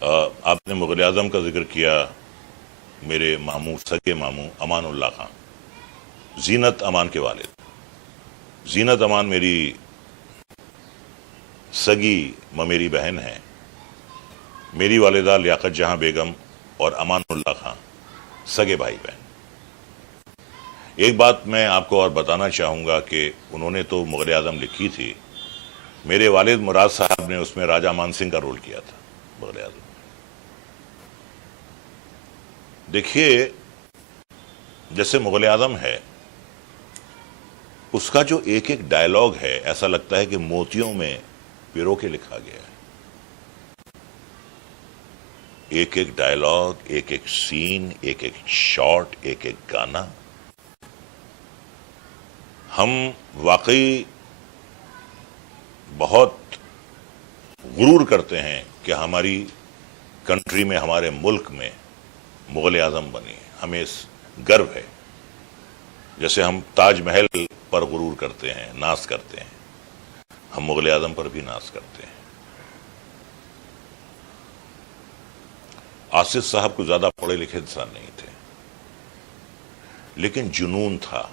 आपने मुग़ल आज़म का जिक्र किया। मेरे मामू, सगे मामू अमानुल्लाह खान, जीनत अमान के वालिद। जीनत अमान मेरी सगी ममेरी बहन है। मेरी वालिदा लियाकत जहां बेगम और अमानुल्लाह खान सगे भाई बहन। एक बात मैं आपको और बताना चाहूंगा कि उन्होंने तो मुग़ल आज़म लिखी थी, मेरे वालिद मुराद साहब ने उसमें राजा मान सिंह का रोल किया था मुग़ल आज़म। देखिए, जैसे मुग़ल आज़म है, उसका जो एक एक डायलॉग है, ऐसा लगता है कि मोतियों में पिरो के लिखा गया है। एक एक डायलॉग, एक एक सीन, एक एक शॉट, एक एक गाना। हम वाकई बहुत गुरूर करते हैं कि हमारी कंट्री में, हमारे मुल्क में मुग़ल आज़म बनी। हमें इस गर्व है। जैसे हम ताजमहल पर गुरूर करते हैं, नाज करते हैं, हम मुग़ल आज़म पर भी नाज करते हैं। आसिफ साहब को ज्यादा पढ़े लिखे इंसान नहीं थे, लेकिन जुनून था,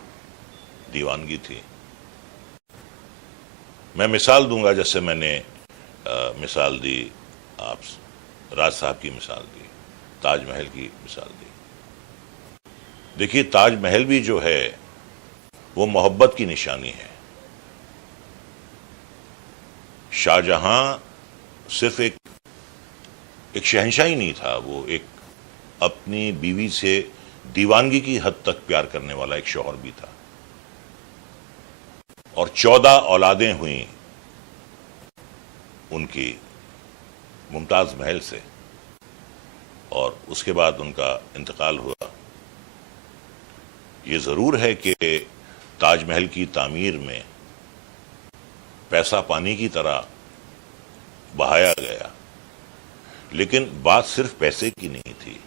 दीवानगी थी। मैं मिसाल दूंगा, जैसे मैंने मिसाल दी, आप राज साहब की मिसाल दी, ताजमहल की मिसाल दी। देखिए, ताजमहल भी जो है वो मोहब्बत की निशानी है। शाहजहां सिर्फ एक शहंशाह ही नहीं था, वो एक अपनी बीवी से दीवानगी की हद तक प्यार करने वाला एक शौहर भी था। और 14 औलादें हुई उनकी मुमताज महल से, और उसके बाद उनका इंतकाल हुआ। ये जरूर है कि ताजमहल की तामीर में पैसा पानी की तरह बहाया गया, लेकिन बात सिर्फ पैसे की नहीं थी।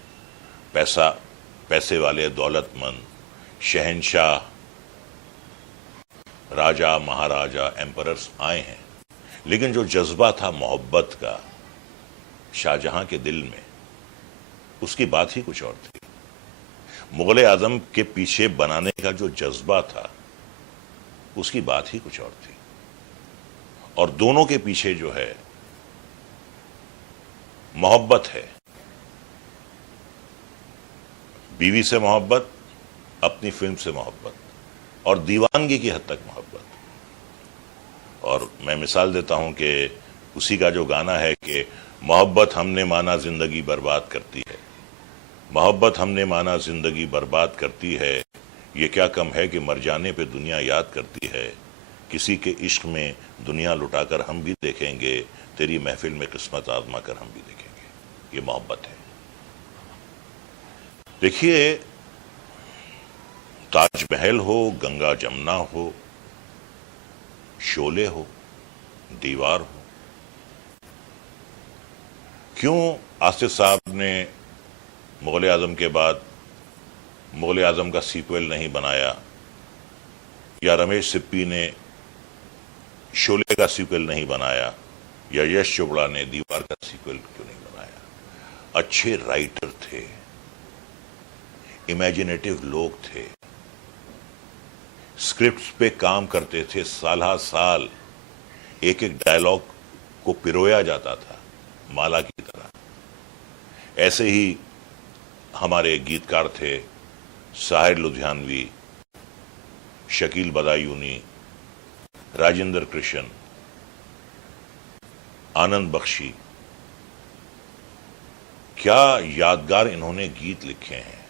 पैसे वाले दौलतमंद शहंशाह, राजा, महाराजा, एम्परर्स आए हैं, लेकिन जो जज्बा था मोहब्बत का शाहजहां के दिल में, उसकी बात ही कुछ और थी। मुग़ल आज़म के पीछे बनाने का जो जज्बा था, उसकी बात ही कुछ और थी। और दोनों के पीछे जो है मोहब्बत है, बीवी से मोहब्बत, अपनी फिल्म से मोहब्बत, और दीवानगी की हद तक मोहब्बत। और मैं मिसाल देता हूं कि उसी का जो गाना है कि मोहब्बत हमने माना जिंदगी बर्बाद करती है, मोहब्बत हमने माना जिंदगी बर्बाद करती है, ये क्या कम है कि मर जाने पे दुनिया याद करती है, किसी के इश्क में दुनिया लुटाकर हम भी देखेंगे, तेरी महफिल में किस्मत आजमा कर हम भी देखेंगे। ये मोहब्बत है। देखिए, ताजमहल हो, गंगा जमुना हो, शोले हो, दीवार हो, क्यों आसिफ साहब ने मुग़ल आज़म के बाद मुग़ल आज़म का सीक्वल नहीं बनाया, या रमेश सिप्पी ने शोले का सीक्वल नहीं बनाया, या यश चोपड़ा ने दीवार का सीक्वल क्यों नहीं बनाया? अच्छे राइटर थे, इमेजिनेटिव लोग थे, स्क्रिप्ट्स पे काम करते थे, साल साल एक एक डायलॉग को पिरोया जाता था माला की तरह। ऐसे ही हमारे गीतकार थे साहिर लुधियानवी, शकील बदायूनी, राजेंद्र कृष्ण, आनंद बख्शी। क्या यादगार इन्होंने गीत लिखे हैं।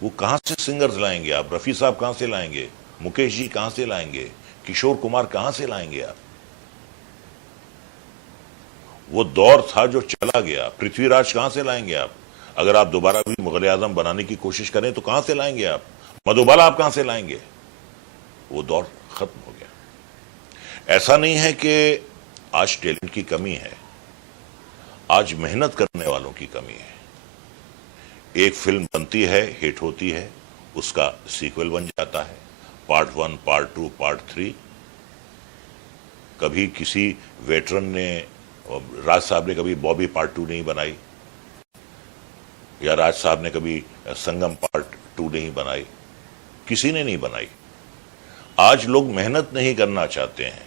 वो कहां से सिंगर्स लाएंगे आप? रफी साहब कहां से लाएंगे? मुकेश जी कहां से लाएंगे? किशोर कुमार कहां से लाएंगे आप? वो दौर था जो चला गया। पृथ्वीराज कहां से लाएंगे आप? अगर आप दोबारा भी मुग़ल आज़म बनाने की कोशिश करें तो कहां से लाएंगे आप? मधुबाला आप कहां से लाएंगे? वो दौर खत्म हो गया। ऐसा नहीं है कि आज टैलेंट की कमी है, आज मेहनत करने वालों की कमी है। एक फिल्म बनती है, हिट होती है, उसका सीक्वल बन जाता है, पार्ट 1, पार्ट 2, पार्ट 3। कभी किसी वेटरन ने राज साहब ने कभी बॉबी पार्ट 2 नहीं बनाई, या राज साहब ने कभी संगम पार्ट 2 नहीं बनाई, किसी ने नहीं बनाई। आज लोग मेहनत नहीं करना चाहते हैं।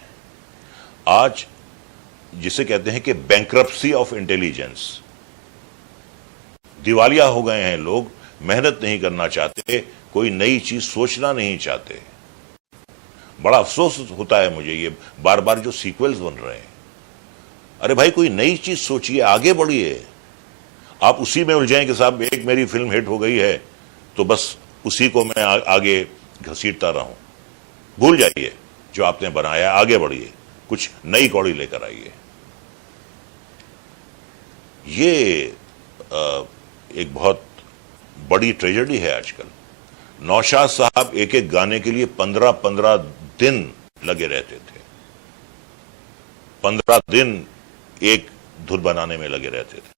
आज जिसे कहते हैं कि बैंक्रप्सी ऑफ इंटेलिजेंस, दिवालिया हो गए हैं लोग, मेहनत नहीं करना चाहते, कोई नई चीज सोचना नहीं चाहते। बड़ा अफसोस होता है मुझे ये बार बार जो सीक्वल्स बन रहे हैं। अरे भाई कोई नई चीज सोचिए, आगे बढ़िए। आप उसी में उलझाएं कि साहब एक मेरी फिल्म हिट हो गई है तो बस उसी को मैं आगे घसीटता रहूं। भूल जाइए जो आपने बनाया, आगे बढ़िए, कुछ नई कौड़ी लेकर आइए। ये एक बहुत बड़ी ट्रेजेडी है आजकल। नौशाद साहब एक एक गाने के लिए 15-15 दिन लगे रहते थे, 15 दिन एक धुन बनाने में लगे रहते थे।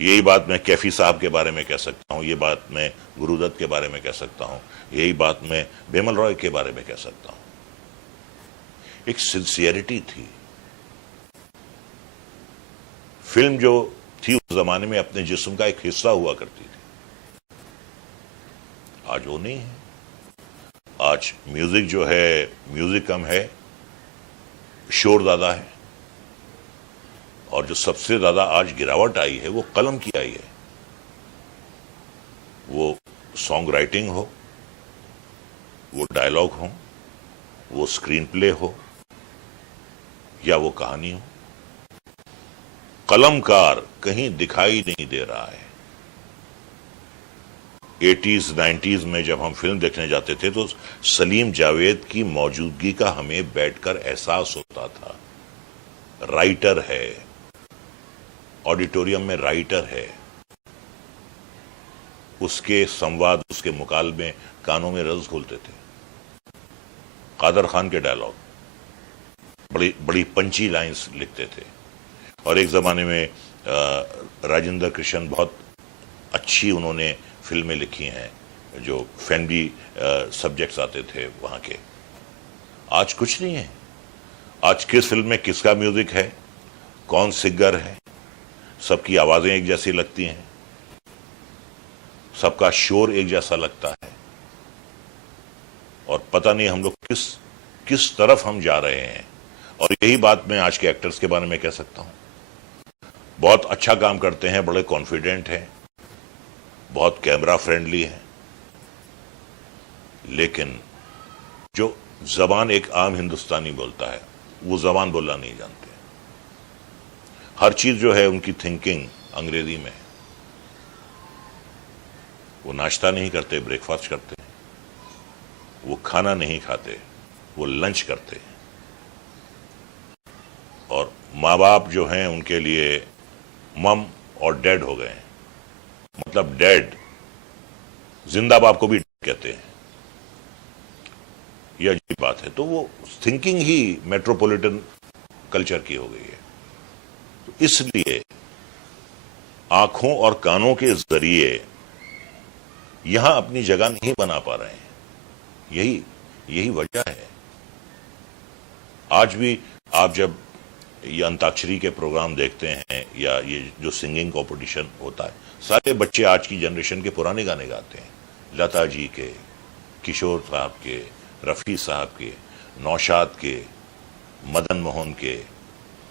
यही बात मैं कैफी साहब के बारे में कह सकता हूं, ये बात मैं गुरुदत्त के बारे में कह सकता हूं, यही बात मैं बिमल रॉय के बारे में कह सकता हूं। एक सिंसियरिटी थी। फिल्म जो थी उस जमाने में अपने जिस्म का एक हिस्सा हुआ करती थी। आज वो नहीं है। आज म्यूजिक जो है, म्यूजिक कम है, शोर ज्यादा है, और जो सबसे ज्यादा आज गिरावट आई है वो कलम की आई है। वो सॉन्ग राइटिंग हो, वो डायलॉग हो, वो स्क्रीन प्ले हो, या वो कहानी हो, कलमकार कहीं दिखाई नहीं दे रहा है। 80s 90s में जब हम फिल्म देखने जाते थे तो सलीम जावेद की मौजूदगी का हमें बैठकर एहसास होता था। राइटर है, ऑडिटोरियम में राइटर है, उसके संवाद, उसके मुकालमे कानों में रस घोलते थे। कादर खान के डायलॉग, बड़ी बड़ी पंची लाइंस लिखते थे। और एक जमाने में राजेंद्र कृष्ण, बहुत अच्छी उन्होंने फिल्में लिखी हैं, जो फैमिली सब्जेक्ट्स आते थे वहां के। आज कुछ नहीं है। आज किस फिल्म में किसका म्यूजिक है, कौन सिंगर है, सबकी आवाजें एक जैसी लगती हैं, सबका शोर एक जैसा लगता है, और पता नहीं हम लोग किस तरफ हम जा रहे हैं। और यही बात मैं आज के एक्टर्स के बारे में कह सकता हूं। बहुत अच्छा काम करते हैं, बड़े कॉन्फिडेंट हैं, बहुत कैमरा फ्रेंडली है, लेकिन जो जबान एक आम हिंदुस्तानी बोलता है वो जबान बोलना नहीं जानते। हर चीज जो है उनकी थिंकिंग अंग्रेजी में। वो नाश्ता नहीं करते, ब्रेकफास्ट करते हैं। वो खाना नहीं खाते, वो लंच करते हैं। और माँ बाप जो हैं उनके लिए मम और डैड हो गए हैं। मतलब डैड, जिंदा बाप को भी कहते हैं। यह अजीब बात है। तो वो थिंकिंग ही मेट्रोपॉलिटन कल्चर की हो गई है। तो इसलिए आंखों और कानों के जरिए यहां अपनी जगह नहीं बना पा रहे हैं। यही वजह है। आज भी आप जब ये अंताक्षरी के प्रोग्राम देखते हैं या ये जो सिंगिंग कंपटीशन होता है, सारे बच्चे आज की जनरेशन के पुराने गाने गाते हैं। लता जी के, किशोर साहब के, रफी साहब के, नौशाद के, मदन मोहन के,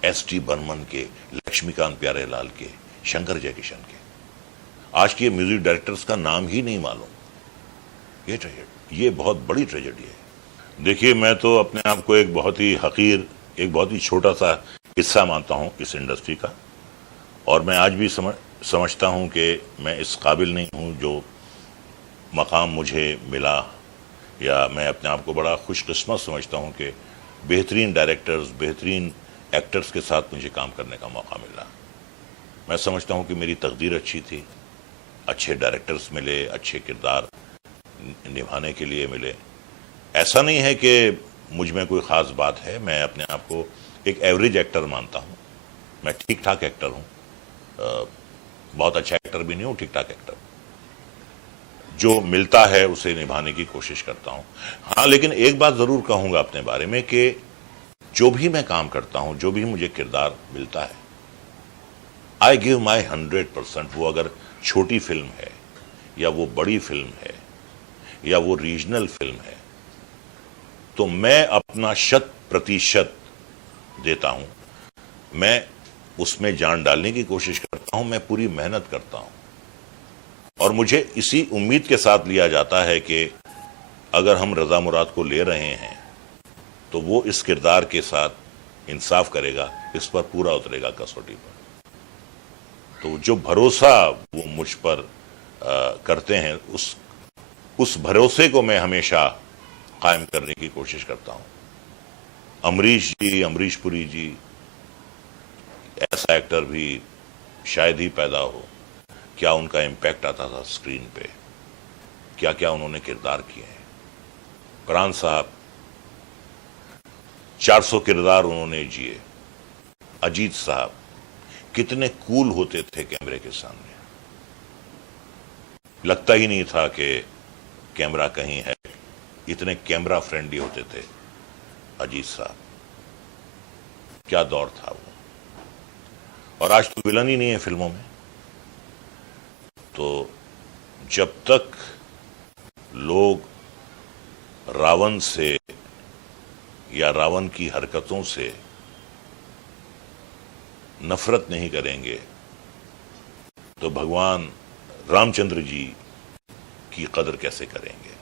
एस.टी. बर्मन के, लक्ष्मीकांत प्यारेलाल के, शंकर जयकिशन के। आज के म्यूजिक डायरेक्टर्स का नाम ही नहीं मालूम। ये बहुत बड़ी ट्रेजेडी है। देखिए, मैं तो अपने आप को एक बहुत ही हकीर, एक बहुत ही छोटा सा हिस्सा मानता हूं इस इंडस्ट्री का, और मैं आज भी समझता हूं कि मैं इस काबिल नहीं हूं जो मकाम मुझे मिला, या मैं अपने आप को बड़ा खुशकिस्मत समझता हूं कि बेहतरीन डायरेक्टर्स, बेहतरीन एक्टर्स के साथ मुझे काम करने का मौका मिला। मैं समझता हूं कि मेरी तकदीर अच्छी थी, अच्छे डायरेक्टर्स मिले, अच्छे किरदार निभाने के लिए मिले। ऐसा नहीं है कि मुझ में कोई ख़ास बात है। मैं अपने आप को एक एवरेज एक्टर मानता हूं। मैं ठीक ठाक एक्टर हूं, बहुत अच्छा एक्टर भी नहीं हूं, ठीक ठाक एक्टर। जो मिलता है उसे निभाने की कोशिश करता हूं। हाँ, लेकिन एक बात ज़रूर कहूंगा अपने बारे में कि जो भी मैं काम करता हूं, जो भी मुझे किरदार मिलता है, आई गिव माई 100%। वो अगर छोटी फिल्म है या वो बड़ी फिल्म है या वो रीजनल फिल्म है, तो मैं अपना 100% देता हूं। मैं उसमें जान डालने की कोशिश करता हूं, मैं पूरी मेहनत करता हूं, और मुझे इसी उम्मीद के साथ लिया जाता है कि अगर हम रजा मुराद को ले रहे हैं तो वो इस किरदार के साथ इंसाफ करेगा, इस पर पूरा उतरेगा कसौटी पर। तो जो भरोसा वो मुझ पर करते हैं, उस भरोसे को मैं हमेशा कायम करने की कोशिश करता हूं। अमरीश जी, अमरीश पुरी जी, ऐसा एक्टर भी शायद ही पैदा हो, क्या उनका इम्पैक्ट आता था स्क्रीन पे, क्या क्या उन्होंने किरदार किए हैं। फरहान साहब 400 किरदार उन्होंने जिए। अजीत साहब कितने कूल होते थे कैमरे के सामने, लगता ही नहीं था कि कैमरा कहीं है, इतने कैमरा फ्रेंडली होते थे अजीत साहब। क्या दौर था वो। और आज तो विलन ही नहीं है फिल्मों में। तो जब तक लोग रावण से या रावण की हरकतों से नफरत नहीं करेंगे, तो भगवान रामचंद्र जी की कदर कैसे करेंगे।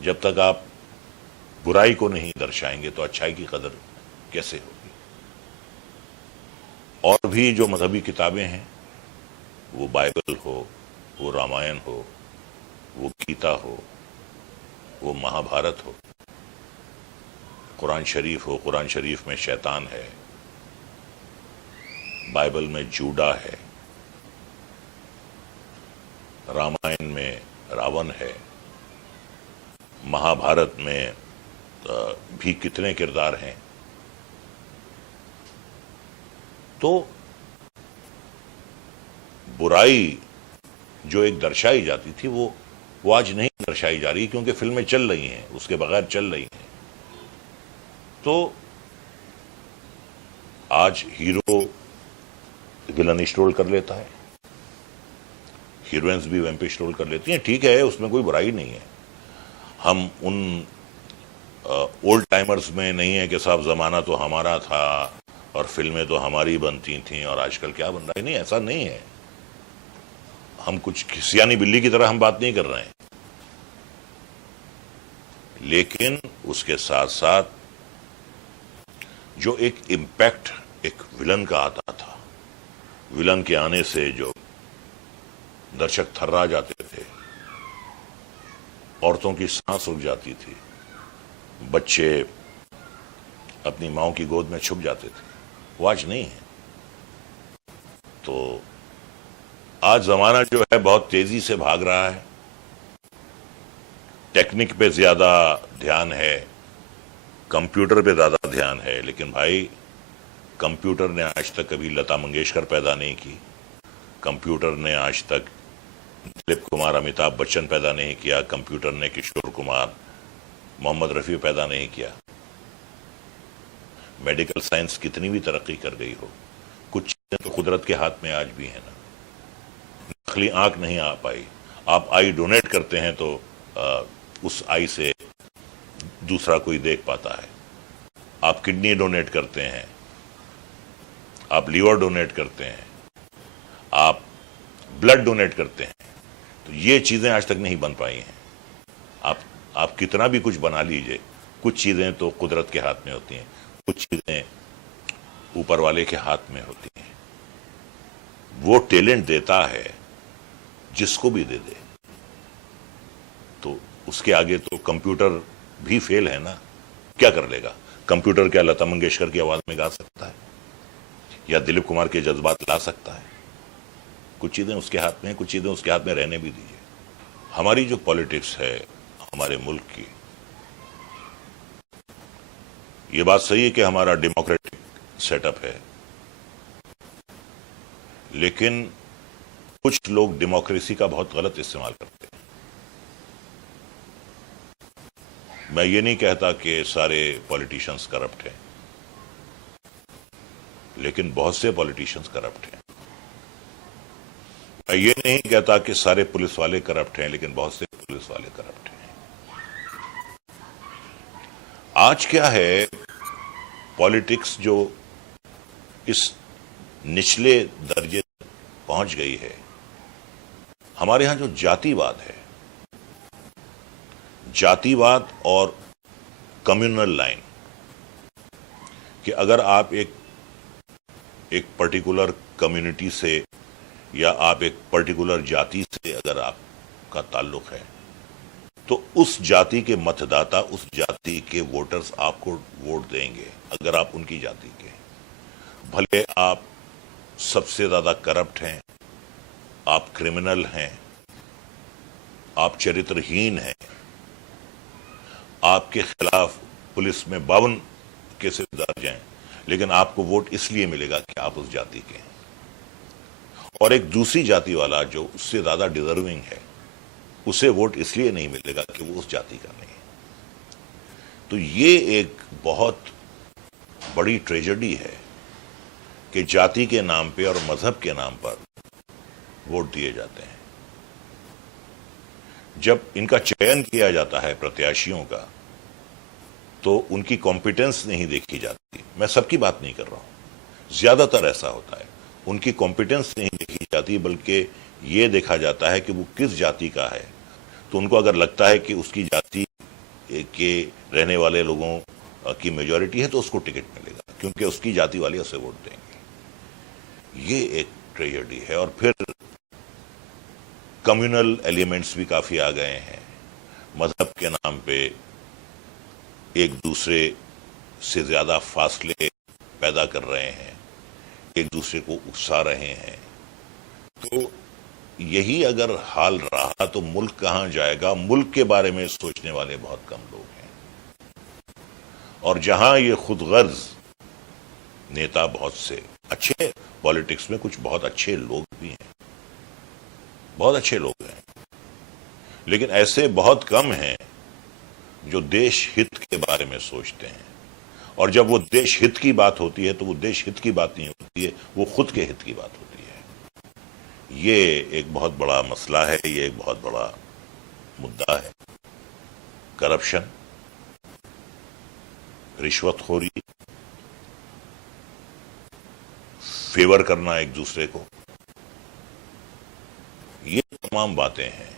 जब तक आप बुराई को नहीं दर्शाएंगे तो अच्छाई की कदर कैसे होगी। और भी जो मजहबी किताबें हैं, वो बाइबल हो, वो रामायण हो, वो गीता हो, वो महाभारत हो, कुरान शरीफ हो, कुरान शरीफ में शैतान है, बाइबल में जूडा है, रामायण में रावण है, महाभारत में भी कितने किरदार हैं। तो बुराई जो एक दर्शाई जाती थी, वो आज नहीं दर्शाई जा रही, क्योंकि फिल्में चल रही हैं, उसके बगैर चल रही हैं। तो आज हीरो विलन स्टोल कर लेता है, हीरोइंस भी वैम्प स्टोल कर लेती हैं, ठीक है, उसमें कोई बुराई नहीं है। हम उन ओल्ड टाइमर्स में नहीं है कि साहब जमाना तो हमारा था और फिल्में तो हमारी बनती थीं और आजकल क्या बन रहा है। नहीं, ऐसा नहीं है। हम कुछ खिसियानी बिल्ली की तरह हम बात नहीं कर रहे हैं, लेकिन उसके साथ साथ जो एक इम्पैक्ट एक विलन का आता था, विलन के आने से जो दर्शक थर्रा जाते थे, औरतों की सांस रुक जाती थी, बच्चे अपनी माओ की गोद में छुप जाते थे, वो आज नहीं है। तो आज जमाना जो है बहुत तेजी से भाग रहा है, टेक्निक पे ज्यादा ध्यान है, कंप्यूटर पे ज्यादा ध्यान है। लेकिन भाई, कंप्यूटर ने आज तक कभी लता मंगेशकर पैदा नहीं की, कंप्यूटर ने आज तक दिलीप कुमार, अमिताभ बच्चन पैदा नहीं किया, कंप्यूटर ने किशोर कुमार, मोहम्मद रफी पैदा नहीं किया। मेडिकल साइंस कितनी भी तरक्की कर गई हो, कुछ चीजें तो कुदरत के हाथ में आज भी है ना। नकली आंख नहीं आ पाई, आप आई डोनेट करते हैं तो उस आई से दूसरा कोई देख पाता है। आप किडनी डोनेट करते हैं, आप लीवर डोनेट करते हैं, आप ब्लड डोनेट करते हैं, तो ये चीजें आज तक नहीं बन पाई हैं। आप कितना भी कुछ बना लीजिए, कुछ चीजें तो कुदरत के हाथ में होती हैं, कुछ चीजें ऊपर वाले के हाथ में होती हैं। वो टैलेंट देता है जिसको भी दे दे, तो उसके आगे तो कंप्यूटर भी फेल है ना। क्या कर लेगा कंप्यूटर? क्या लता मंगेशकर की आवाज में गा सकता है या दिलीप कुमार के जज्बात ला सकता है? कुछ चीजें उसके हाथ में, कुछ चीजें उसके हाथ में रहने भी दीजिए। हमारी जो पॉलिटिक्स है हमारे मुल्क की, ये बात सही है कि हमारा डेमोक्रेटिक सेटअप है, लेकिन कुछ लोग डेमोक्रेसी का बहुत गलत इस्तेमाल करते हैं। मैं ये नहीं कहता कि सारे पॉलिटिशियंस करप्ट हैं, लेकिन बहुत से पॉलिटिशियंस करप्ट हैं। मैं ये नहीं कहता कि सारे पुलिस वाले करप्ट हैं, लेकिन बहुत से पुलिस वाले करप्ट हैं। आज क्या है, पॉलिटिक्स जो इस निचले दर्जे पहुंच गई है, हमारे यहां जो जातिवाद है, जातिवाद और कम्युनल लाइन, कि अगर आप एक पर्टिकुलर कम्युनिटी से या आप एक पर्टिकुलर जाति से अगर आपका ताल्लुक है, तो उस जाति के मतदाता, उस जाति के वोटर्स आपको वोट देंगे अगर आप उनकी जाति के। भले आप सबसे ज्यादा करप्ट हैं, आप क्रिमिनल हैं, आप चरित्रहीन हैं, आपके खिलाफ पुलिस में 52 केसेस दर्ज हैं, लेकिन आपको वोट इसलिए मिलेगा कि आप उस जाति के हैं। और एक दूसरी जाति वाला जो उससे ज्यादा डिजर्विंग है, उसे वोट इसलिए नहीं मिलेगा कि वो उस जाति का नहीं है। तो ये एक बहुत बड़ी ट्रेजेडी है कि जाति के नाम पे और मजहब के नाम पर वोट दिए जाते हैं। जब इनका चयन किया जाता है प्रत्याशियों का, तो उनकी कॉम्पिटेंस नहीं देखी जाती। मैं सबकी बात नहीं कर रहा हूं, ज्यादातर ऐसा होता है, उनकी कॉम्पिटेंस नहीं देखी जाती, बल्कि ये देखा जाता है कि वो किस जाति का है। तो उनको अगर लगता है कि उसकी जाति के रहने वाले लोगों की मेजॉरिटी है, तो उसको टिकट मिलेगा, क्योंकि उसकी जाति वाले उसे वोट देंगे। ये एक ट्रेजेडी है। और फिर कम्युनल एलिमेंट्स भी काफी आ गए हैं। मजहब के नाम पे एक दूसरे से ज्यादा फासले पैदा कर रहे हैं, एक दूसरे को उकसा रहे हैं। तो यही अगर हाल रहा तो मुल्क कहां जाएगा? मुल्क के बारे में सोचने वाले बहुत कम लोग हैं। और जहां ये खुदगर्ज नेता, बहुत से अच्छे पॉलिटिक्स में कुछ बहुत अच्छे लोग भी हैं, बहुत अच्छे लोग हैं, लेकिन ऐसे बहुत कम हैं जो देश हित के बारे में सोचते हैं। और जब वो देश हित की बात होती है, तो वो देश हित की बात नहीं होती है, वो खुद के हित की बात होती है। ये एक बहुत बड़ा मसला है, ये एक बहुत बड़ा मुद्दा है। करप्शन, रिश्वतखोरी, फेवर करना एक दूसरे को, ये तमाम बातें हैं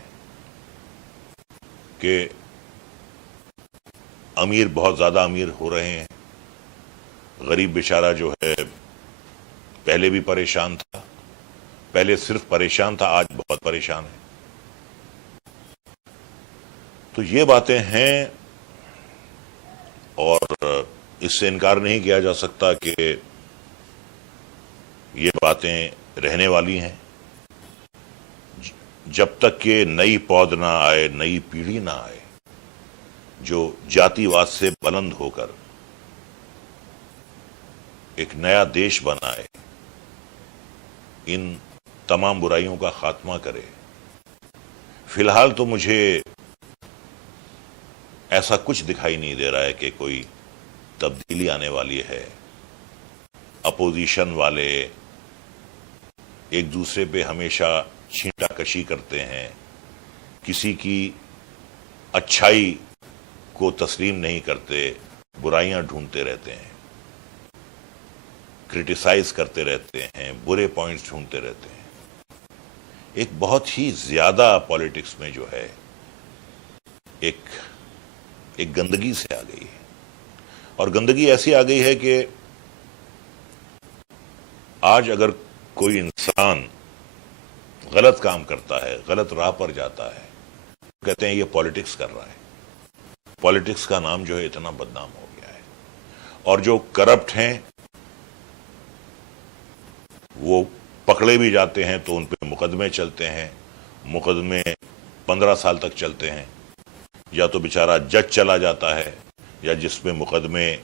कि अमीर बहुत ज्यादा अमीर हो रहे हैं, गरीब बेचारा जो है पहले भी परेशान था, पहले सिर्फ परेशान था, आज बहुत परेशान है। तो ये बातें हैं और इससे इनकार नहीं किया जा सकता कि ये बातें रहने वाली हैं। जब तक कि नई पौध ना आए, नई पीढ़ी ना आए जो जातिवाद से बुलंद होकर एक नया देश बनाए, इन तमाम बुराइयों का खात्मा करे। फिलहाल तो मुझे ऐसा कुछ दिखाई नहीं दे रहा है कि कोई तब्दीली आने वाली है। अपोजिशन वाले एक दूसरे पे हमेशा छींटाकशी करते हैं, किसी की अच्छाई को तस्लीम नहीं करते, बुराइयां ढूंढते रहते हैं, क्रिटिसाइज करते रहते हैं, बुरे पॉइंट्स ढूंढते रहते हैं। एक बहुत ही ज्यादा पॉलिटिक्स में जो है एक गंदगी से आ गई है। और गंदगी ऐसी आ गई है कि आज अगर कोई इंसान गलत काम करता है, गलत राह पर जाता है, कहते हैं ये पॉलिटिक्स कर रहा है। पॉलिटिक्स का नाम जो है इतना बदनाम हो गया है। और जो करप्ट हैं वो पकड़े भी जाते हैं तो उन पे मुकदमे चलते हैं, मुकदमे 15 साल तक चलते हैं। या तो बेचारा जज चला जाता है, या जिसमें मुकदमे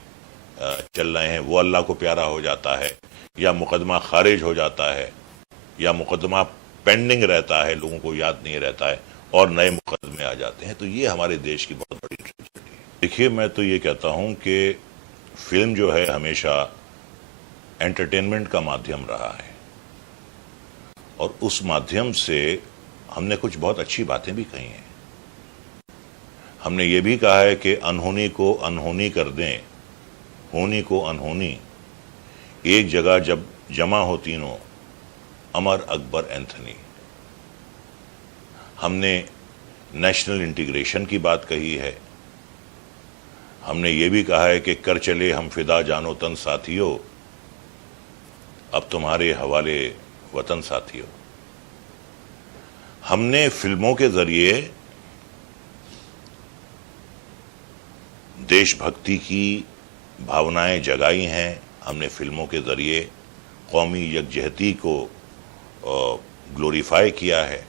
चल रहे हैं वो अल्लाह को प्यारा हो जाता है, या मुकदमा खारिज हो जाता है, या मुकदमा पेंडिंग रहता है, लोगों को याद नहीं रहता है और नए मुकदमे आ जाते हैं। तो ये हमारे देश की बहुत बड़ी ट्रेजेडी है। देखिए, मैं तो ये कहता हूं कि फिल्म जो है हमेशा एंटरटेनमेंट का माध्यम रहा है और उस माध्यम से हमने कुछ बहुत अच्छी बातें भी कही हैं। हमने ये भी कहा है कि अनहोनी को अनहोनी कर दें, होनी को अनहोनी, एक जगह जब जमा हो तीनों, अमर अकबर एंथनी। हमने नेशनल इंटीग्रेशन की बात कही है। हमने ये भी कहा है कि कर चले हम फिदा जानो तन साथियों, अब तुम्हारे हवाले वतन साथियों। हमने फिल्मों के जरिए देशभक्ति की भावनाएं जगाई हैं। हमने फिल्मों के जरिए कौमी यकजहती को ग्लोरीफाई किया है।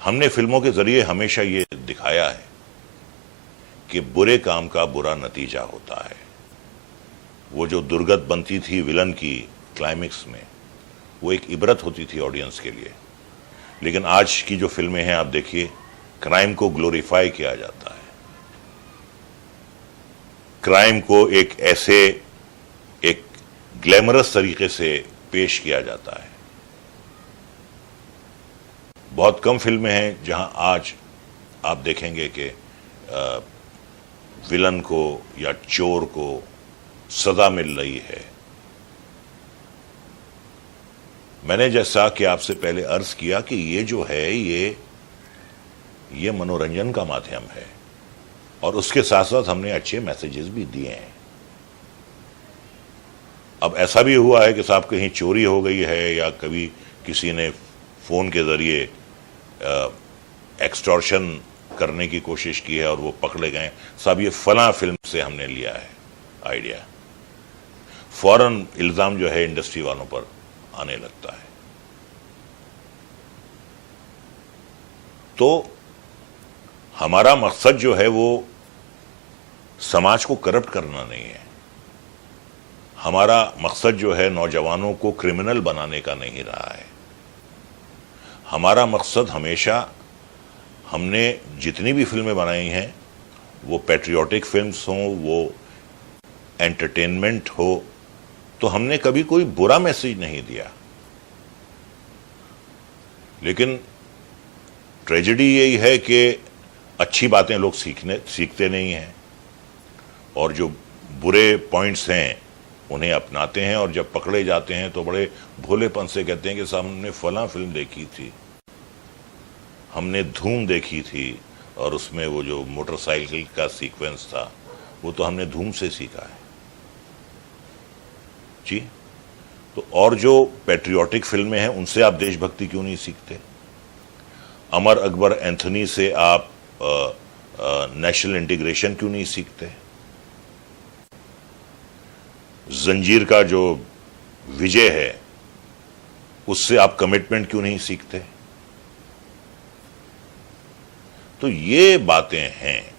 हमने फिल्मों के जरिए हमेशा ये दिखाया है कि बुरे काम का बुरा नतीजा होता है। वो जो दुर्गत बनती थी विलन की क्लाइमेक्स में, वो एक इबरत होती थी ऑडियंस के लिए। लेकिन आज की जो फिल्में हैं, आप देखिए, क्राइम को ग्लोरीफाई किया जाता है, क्राइम को एक ग्लैमरस तरीके से पेश किया जाता है। बहुत कम फिल्में हैं जहां आज आप देखेंगे कि विलन को या चोर को सजा मिल रही है। मैंने जैसा कि आपसे पहले अर्ज किया कि ये जो है ये मनोरंजन का माध्यम है और उसके साथ साथ हमने अच्छे मैसेजेस भी दिए हैं। अब ऐसा भी हुआ है कि साहब कहीं चोरी हो गई है या कभी किसी ने फोन के जरिए एक्सटॉर्शन करने की कोशिश की है और वो पकड़े गए, साहब ये फला फिल्म से हमने लिया है आइडिया। फौरन इल्जाम जो है इंडस्ट्री वालों पर आने लगता है। तो हमारा मकसद जो है वो समाज को करप्ट करना नहीं है। हमारा मकसद जो है नौजवानों को क्रिमिनल बनाने का नहीं रहा है। हमारा मकसद हमेशा, हमने जितनी भी फिल्में बनाई हैं वो पैट्रियोटिक फिल्म्स हों, वो एंटरटेनमेंट हो, तो हमने कभी कोई बुरा मैसेज नहीं दिया। लेकिन ट्रेजेडी यही है कि अच्छी बातें लोग सीखते नहीं हैं और जो बुरे पॉइंट्स हैं उन्हें अपनाते हैं और जब पकड़े जाते हैं तो बड़े भोलेपन से कहते हैं कि साहब हमने फलां फिल्म देखी थी, हमने धूम देखी थी और उसमें वो जो मोटरसाइकिल का सीक्वेंस था वो तो हमने धूम से सीखा है जी। तो और जो पैट्रियोटिक फिल्में हैं उनसे आप देशभक्ति क्यों नहीं सीखते? अमर अकबर एंथनी से आप नेशनल इंटीग्रेशन क्यों नहीं सीखते? जंजीर का जो विजय है उससे आप कमिटमेंट क्यों नहीं सीखते? तो ये बातें हैं।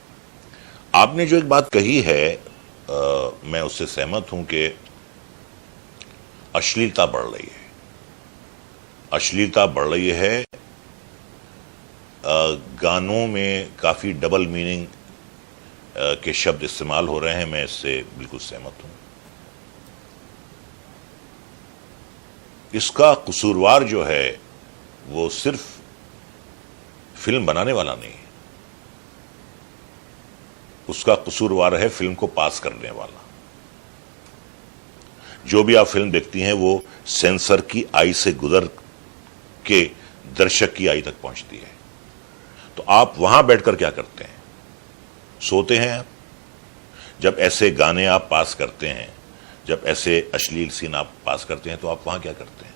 आपने जो एक बात कही है मैं उससे सहमत हूं कि अश्लीलता बढ़ रही है। अश्लीलता बढ़ रही है। गानों में काफी डबल मीनिंग के शब्द इस्तेमाल हो रहे हैं। मैं इससे बिल्कुल सहमत हूं। इसका कसूरवार जो है वो सिर्फ फिल्म बनाने वाला नहीं है, उसका कसूरवार है फिल्म को पास करने वाला। जो भी आप फिल्म देखती हैं वो सेंसर की आई से गुजर के दर्शक की आई तक पहुंचती है। तो आप वहां बैठकर क्या करते हैं? सोते हैं आप? जब ऐसे गाने आप पास करते हैं, जब ऐसे अश्लील सीन आप पास करते हैं तो आप वहां क्या करते हैं?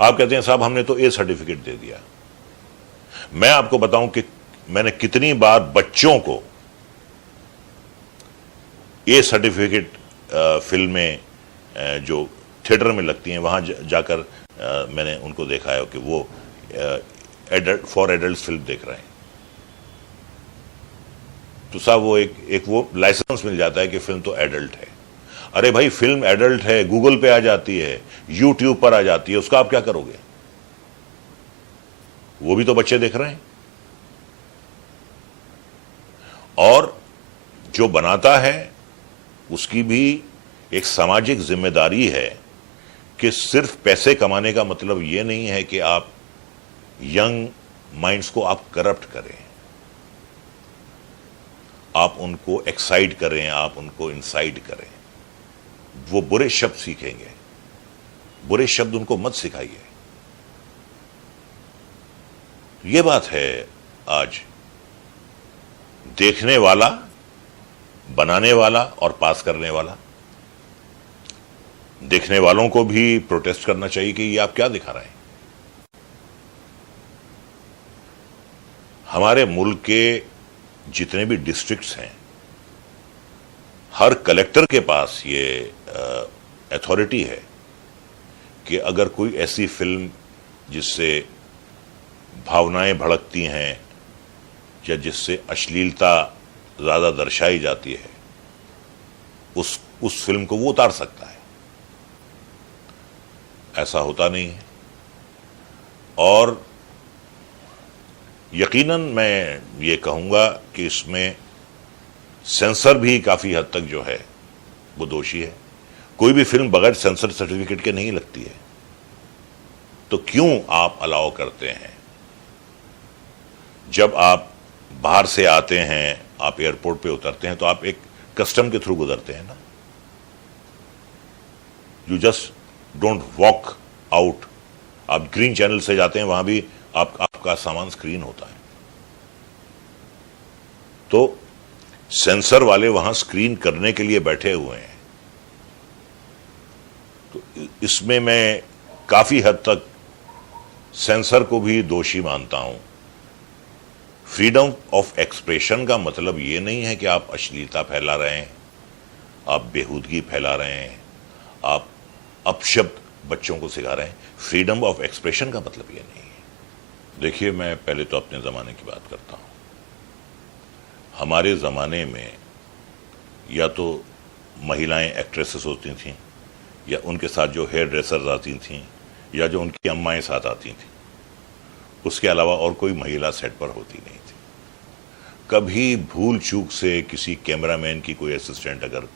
आप कहते हैं साहब हमने तो ए सर्टिफिकेट दे दिया। मैं आपको बताऊं कि मैंने कितनी बार बच्चों को ए सर्टिफिकेट फिल्में जो थिएटर में लगती हैं वहां जाकर मैंने उनको देखा है कि वो फॉर एडल्ट फिल्म देख रहे हैं। तो साहब वो एक वो लाइसेंस मिल जाता है कि फिल्म तो एडल्ट है। अरे भाई फिल्म एडल्ट है, गूगल पे आ जाती है, यूट्यूब पर आ जाती है, उसका आप क्या करोगे? वो भी तो बच्चे देख रहे हैं। और जो बनाता है उसकी भी एक सामाजिक जिम्मेदारी है कि सिर्फ पैसे कमाने का मतलब यह नहीं है कि आप यंग माइंड्स को आप करप्ट करें, आप उनको एक्साइट करें, आप उनको इंसाइट करें। वो बुरे शब्द सीखेंगे, बुरे शब्द उनको मत सिखाइए। ये बात है आज देखने वाला, बनाने वाला और पास करने वाला। देखने वालों को भी प्रोटेस्ट करना चाहिए कि ये आप क्या दिखा रहे हैं। हमारे मुल्क के जितने भी डिस्ट्रिक्ट्स हैं, हर कलेक्टर के पास ये अथॉरिटी है कि अगर कोई ऐसी फिल्म जिससे भावनाएं भड़कती हैं या जिससे अश्लीलता ज्यादा दर्शाई जाती है, उस फिल्म को वो उतार सकता है। ऐसा होता नहीं है। और यकीनन मैं ये कहूंगा कि इसमें सेंसर भी काफी हद तक जो है वो दोषी है। कोई भी फिल्म बगैर सेंसर सर्टिफिकेट के नहीं लगती है, तो क्यों आप अलाउ करते हैं? जब आप बाहर से आते हैं, आप एयरपोर्ट पे उतरते हैं, तो आप एक कस्टम के थ्रू गुजरते हैं ना। You just don't walk out. आप ग्रीन चैनल से जाते हैं, वहां भी आपका सामान स्क्रीन होता है। तो सेंसर वाले वहां स्क्रीन करने के लिए बैठे हुए हैं। तो इसमें मैं काफी हद तक सेंसर को भी दोषी मानता हूं। फ्रीडम ऑफ एक्सप्रेशन का मतलब यह नहीं है कि आप अश्लीलता फैला रहे हैं, आप बेहूदगी फैला रहे हैं, आप अपशब्द बच्चों को सिखा रहे हैं। फ्रीडम ऑफ एक्सप्रेशन का मतलब यह नहीं है। देखिए, मैं पहले तो अपने ज़माने की बात करता हूं। हमारे ज़माने में या तो महिलाएं एक्ट्रेसेस होती थीं, या उनके साथ जो हेयर ड्रेसर्स आती थीं, या जो उनकी अम्माएं साथ आती थीं। उसके अलावा और कोई महिला सेट पर होती नहीं थी। कभी भूल चूक से किसी कैमरामैन की कोई असिस्टेंट अगर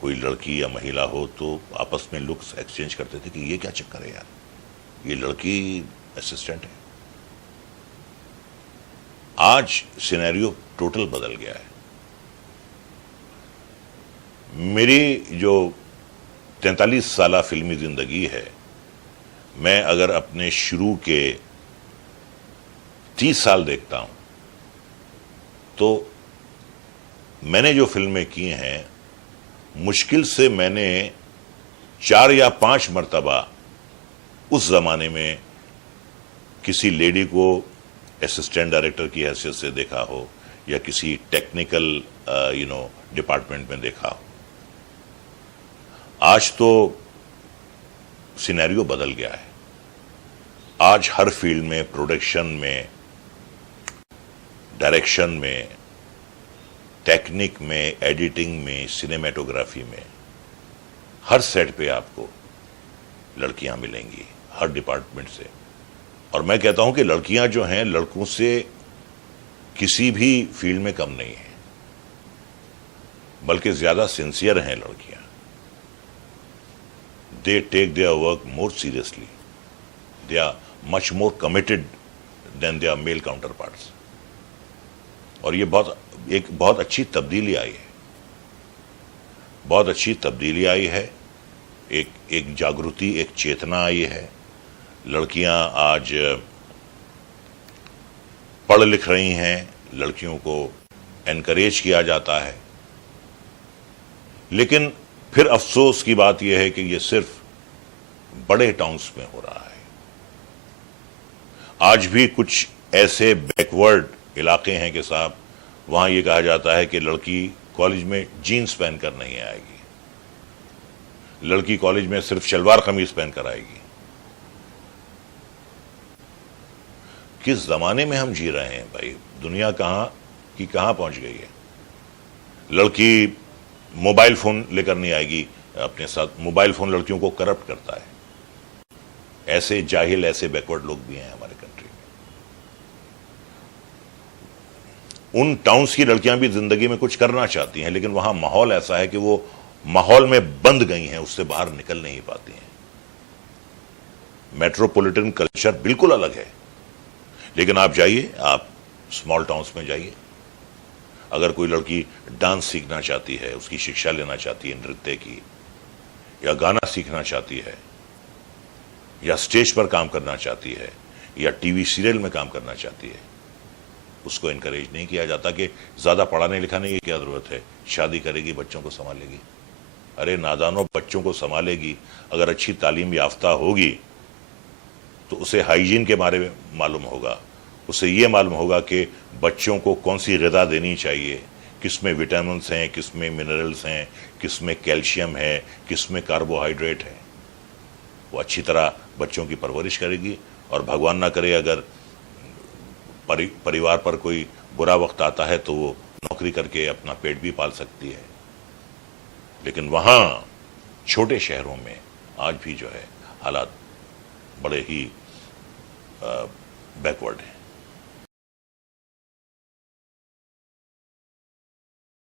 कोई लड़की या महिला हो तो आपस में लुक्स एक्सचेंज करते थे कि ये क्या चक्कर है यार, ये लड़की असिस्टेंट है। आज सिनेरियो टोटल बदल गया है। मेरी जो 43 साला फिल्मी जिंदगी है, मैं अगर अपने शुरू के 30 साल देखता हूं तो मैंने जो फिल्में की हैं, मुश्किल से मैंने 4 या 5 मर्तबा उस जमाने में किसी लेडी को असिस्टेंट डायरेक्टर की हैसियत से देखा हो, या किसी टेक्निकल डिपार्टमेंट में देखा हो। आज तो सिनेरियो बदल गया है। आज हर फील्ड में, प्रोडक्शन में, डायरेक्शन में, टेक्निक में, एडिटिंग में, सिनेमेटोग्राफी में, हर सेट पे आपको लड़कियां मिलेंगी, हर डिपार्टमेंट से। और मैं कहता हूं कि लड़कियां जो हैं, लड़कों से किसी भी फील्ड में कम नहीं है, बल्कि ज्यादा सिंसियर हैं लड़कियां। They take their work more seriously, they are much more committed than their male counterparts. और ये एक बहुत अच्छी तब्दीली आई है, बहुत अच्छी तब्दीली आई है। एक जागृति, एक चेतना आई है। लड़कियां आज पढ़ लिख रही हैं, लड़कियों को एनकरेज किया जाता है। लेकिन फिर अफसोस की बात यह है कि यह सिर्फ बड़े टाउन्स में हो रहा है। आज भी कुछ ऐसे बैकवर्ड इलाके हैं कि साहब, वहां यह कहा जाता है कि लड़की कॉलेज में जीन्स पहनकर नहीं आएगी, लड़की कॉलेज में सिर्फ शलवार कमीज पहनकर आएगी। किस जमाने में हम जी रहे हैं भाई? दुनिया कहां की कहां पहुंच गई है। लड़की मोबाइल फोन लेकर नहीं आएगी अपने साथ। मोबाइल फोन लड़कियों को करप्ट करता है। ऐसे जाहिल, ऐसे बैकवर्ड लोग भी हैं हमारे कंट्री में। उन टाउन्स की लड़कियां भी जिंदगी में कुछ करना चाहती हैं, लेकिन वहां माहौल ऐसा है कि वो माहौल में बंद गई हैं, उससे बाहर निकल नहीं पाती हैं। मेट्रोपॉलिटन कल्चर बिल्कुल अलग है, लेकिन आप जाइए, आप स्मॉल टाउन्स में जाइए, अगर कोई लड़की डांस सीखना चाहती है, उसकी शिक्षा लेना चाहती है नृत्य की, या गाना सीखना चाहती है, या स्टेज पर काम करना चाहती है, या टीवी सीरियल में काम करना चाहती है, उसको इनकरेज नहीं किया जाता कि ज्यादा पढ़ाने लिखाने की क्या जरूरत है, शादी करेगी, बच्चों को संभालेगी। अरे नादानों, बच्चों को संभालेगी, अगर अच्छी तालीम याफ्ता होगी तो उसे हाइजीन के बारे में मालूम होगा, उसे ये मालूम होगा कि बच्चों को कौन सी ग़िज़ा देनी चाहिए, किसमें विटामिन हैं, किसमें मिनरल्स हैं, किसमें कैल्शियम है, किसमें कार्बोहाइड्रेट है। वो अच्छी तरह बच्चों की परवरिश करेगी, और भगवान ना करे अगर परिवार पर कोई बुरा वक्त आता है तो वो नौकरी करके अपना पेट भी पाल सकती है। लेकिन वहां छोटे शहरों में आज भी जो है हालात बड़े ही बैकवर्ड हैं।